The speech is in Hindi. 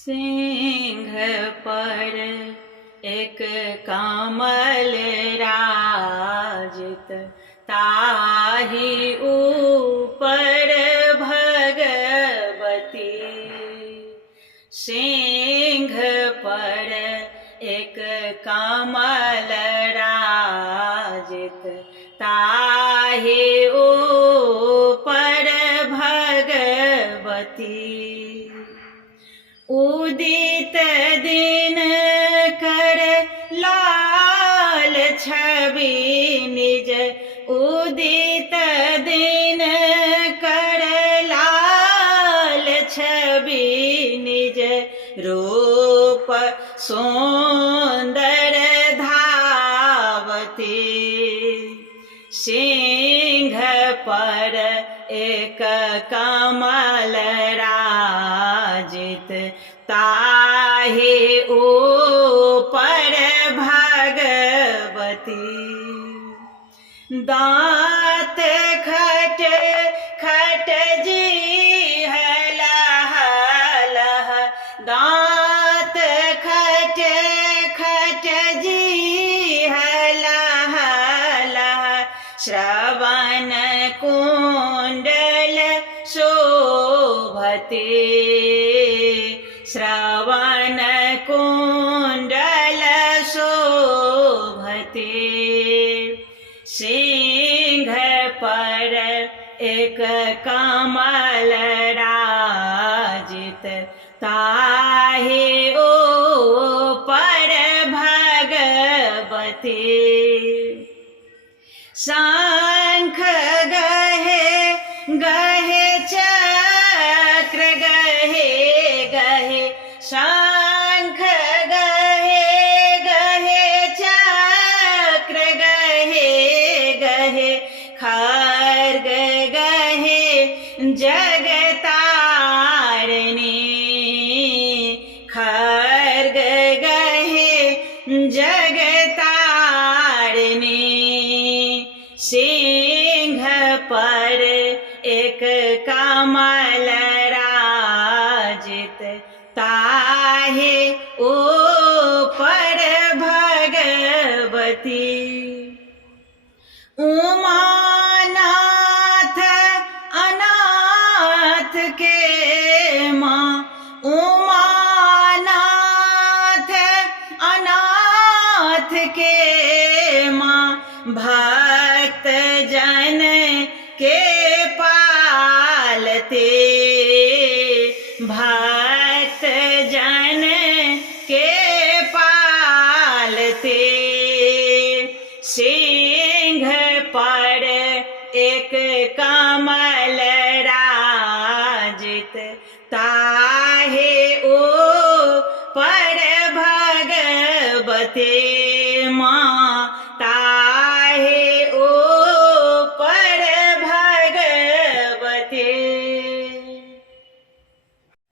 सिंह पर एक कमल राजत, ताहि ऊपर भगवती। सिंह पर एक कमल राजत, ताहि ऊपर भगवती। उदित दिन कर लाल छवि निज, उदित दिन कर लाल छवि निज, रूप सुंदर धावती। सिंह पर एक कमल राजित, ताहि ऊपर भगवती। दाँत खट खट जीह लह लह, दाँत खट खट जीह लह लह, श्रवण कुंडल शोभते। श्रवण कुंडल शोभते। सिंह पर एक कमल राजित, ताहि ऊपर भगवती। शंख गहे गहे चक्र गहे गहे, शंख गहे गहे चक्र गहे गहे, खड्ग गहे जगतारिणी। खड्ग गहे जगतारिणी। सिंह पर एक कमल राजित, ताहि ऊपर भगवती। उमानाथ अनाथ के माँ, उमानाथ अनाथ के माँ, भक्त जन के पालते। भक्त जन के पालते। सिंह पर एक कमल राजित, ताहि ऊपर भगवती माँ।